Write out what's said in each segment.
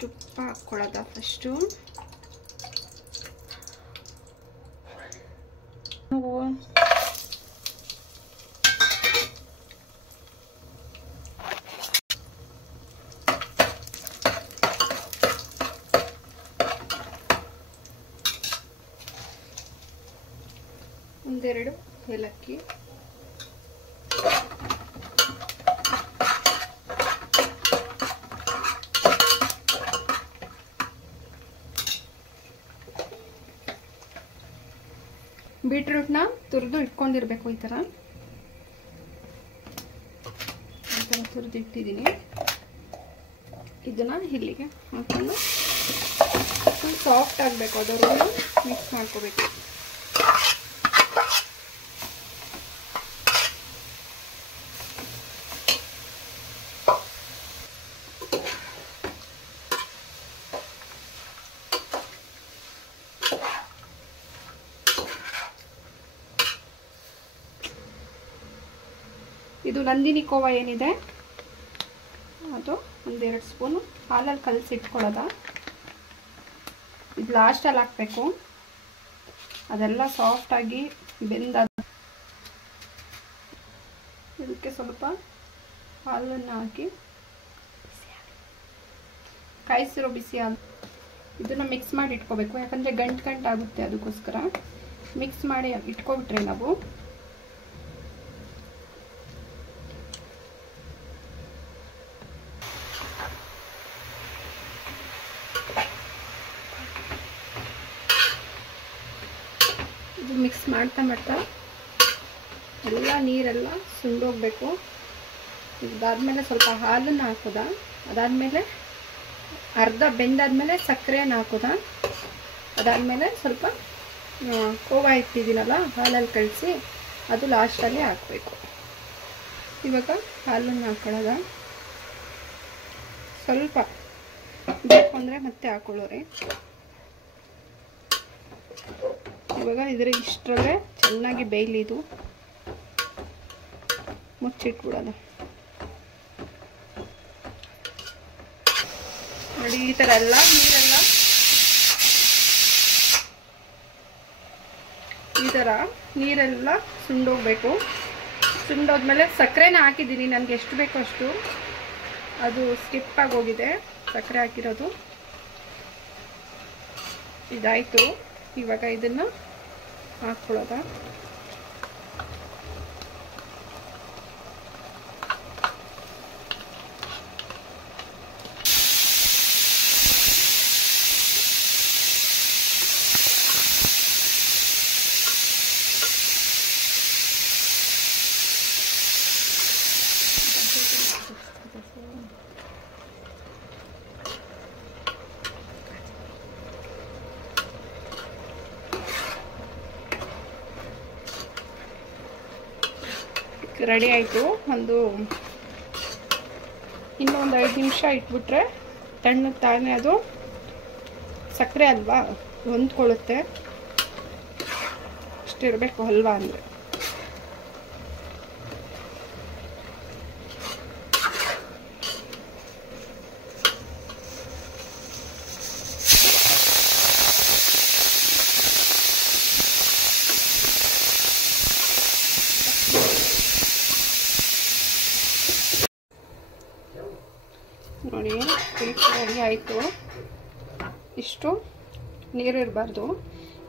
ತುಪ್ಪ ಹಾಕ್ಕೊಳ್ಳೋದ ಫಸ್ಟು. ಒಂದೆರಡು ಏಲಕ್ಕಿ, ಬೀಟ್ರೂಟ್ನ ತುರಿದು ಇಟ್ಕೊಂಡಿರ್ಬೇಕು. ಈ ಥರ ತುರಿದು ಇಟ್ಟಿದ್ದೀನಿ. ಇದನ್ನ ಇಲ್ಲಿಗೆ ಹಾಕೊಂಡು ಸಾಫ್ಟ್ ಆಗಬೇಕು, ಅದನ್ನು ಮಿಕ್ಸ್ ಮಾಡ್ಕೋಬೇಕು. ಇದು ನಂದಿನಿ ಕೋವಾ ಏನಿದೆ ಅದು ಒಂದೆರಡು ಸ್ಪೂನು ಹಾಲಲ್ಲಿ ಕಲಸಿಟ್ಕೊಳ್ಳೋದ. ಇದು ಲಾಸ್ಟಲ್ಲಿ ಹಾಕಬೇಕು. ಅದೆಲ್ಲ ಸಾಫ್ಟಾಗಿ ಬೆಂದ ಇದಕ್ಕೆ ಸ್ವಲ್ಪ ಹಾಲನ್ನು ಹಾಕಿ ಕಾಯಿಸಿರೋ ಬಿಸಿ ಹಾಲು ಇದನ್ನು ಮಿಕ್ಸ್ ಮಾಡಿ ಇಟ್ಕೋಬೇಕು. ಯಾಕಂದರೆ ಗಂಟು ಆಗುತ್ತೆ, ಅದಕ್ಕೋಸ್ಕರ ಮಿಕ್ಸ್ ಮಾಡಿ ಇಟ್ಕೊಬಿಟ್ರೆ ನಾವು ಮಿಕ್ಸ್ ಮಾಡ್ತಾ ಎಲ್ಲ ನೀರೆಲ್ಲ ಸುಂಡೋಗ್ಬೇಕು. ಇದಾದ್ಮೇಲೆ ಸ್ವಲ್ಪ ಹಾಲನ್ನು ಹಾಕೋದ. ಅದಾದಮೇಲೆ ಅರ್ಧ ಬೆಂದಾದ್ಮೇಲೆ ಸಕ್ಕರೆಯನ್ನು ಹಾಕೋದ. ಅದಾದಮೇಲೆ ಸ್ವಲ್ಪ ಕೋವಾ ಇಟ್ಟಿದ್ದೀನಲ್ಲ ಹಾಲಲ್ಲಿ ಕಳಿಸಿ ಅದು ಲಾಸ್ಟಲ್ಲಿ ಹಾಕಬೇಕು. ಇವಾಗ ಹಾಲನ್ನು ಹಾಕೊಳ್ಳೋದ. ಸ್ವಲ್ಪ ಬೇಕು ಅಂದರೆ ಮತ್ತೆ ಹಾಕೊಳ್ಳೋರಿ. ಇವಾಗ ಇಷ್ಟರಲ್ಲೇ ಚೆನ್ನಾಗಿ ಬೇಯಲಿ. ಇದು ಮುಚ್ಚಿಟ್ಬಿಡೋದು ನೋಡಿ. ಈ ಥರ ಎಲ್ಲ ನೀರೆಲ್ಲ ಸುಂಡೋಗ್ಬೇಕು. ಸುಂಡೋದ್ಮೇಲೆ ಸಕ್ಕರೆನ ಹಾಕಿದ್ದೀನಿ, ನನಗೆ ಎಷ್ಟು ಬೇಕೋ ಅಷ್ಟು. ಅದು ಸ್ಕಿಪ್ ಆಗೋಗಿದೆ ಸಕ್ಕರೆ ಹಾಕಿರೋದು. ಇದಾಯಿತು. ಇವಾಗ ಇದನ್ನು ಹಾಕ್ಕೊಳ್ಳೋದ. ರೆಡಿ ಆಯಿತು. ಇನ್ನೊಂದು 5 ನಿಮಿಷ ಇಟ್ಬಿಟ್ರೆ ತಣ್ಣಗೆ ಅದು ಸಕ್ಕರೆ ಅಲ್ವಾ ಹೊಂದ್ಕೊಳ್ಳುತ್ತೆ. ಅಷ್ಟಿರಬೇಕು ಹಲ್ವಾ ಅಂದರೆ. ನೋಡಿ ರೆಡಿ ಆಯಿತು. ಇಷ್ಟು ನೀರು ಇರಬಾರ್ದು.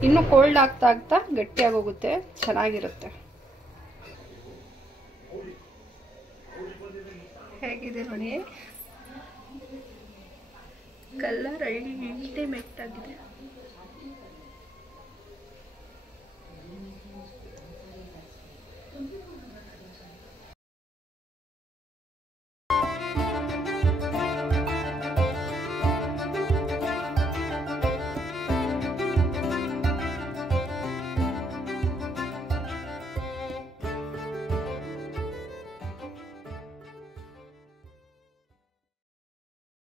ಇನ್ನು ಕೋಲ್ಡ್ ಆಗ್ತಾ ಗಟ್ಟಿಯಾಗೋಗುತ್ತೆ, ಚೆನ್ನಾಗಿರುತ್ತೆ. ಹೇಗಿದೆ ನೋಡಿ, ಕಲರ್ ಅಲ್ಟಿಮೇಟ್ ಆಗಿದೆ.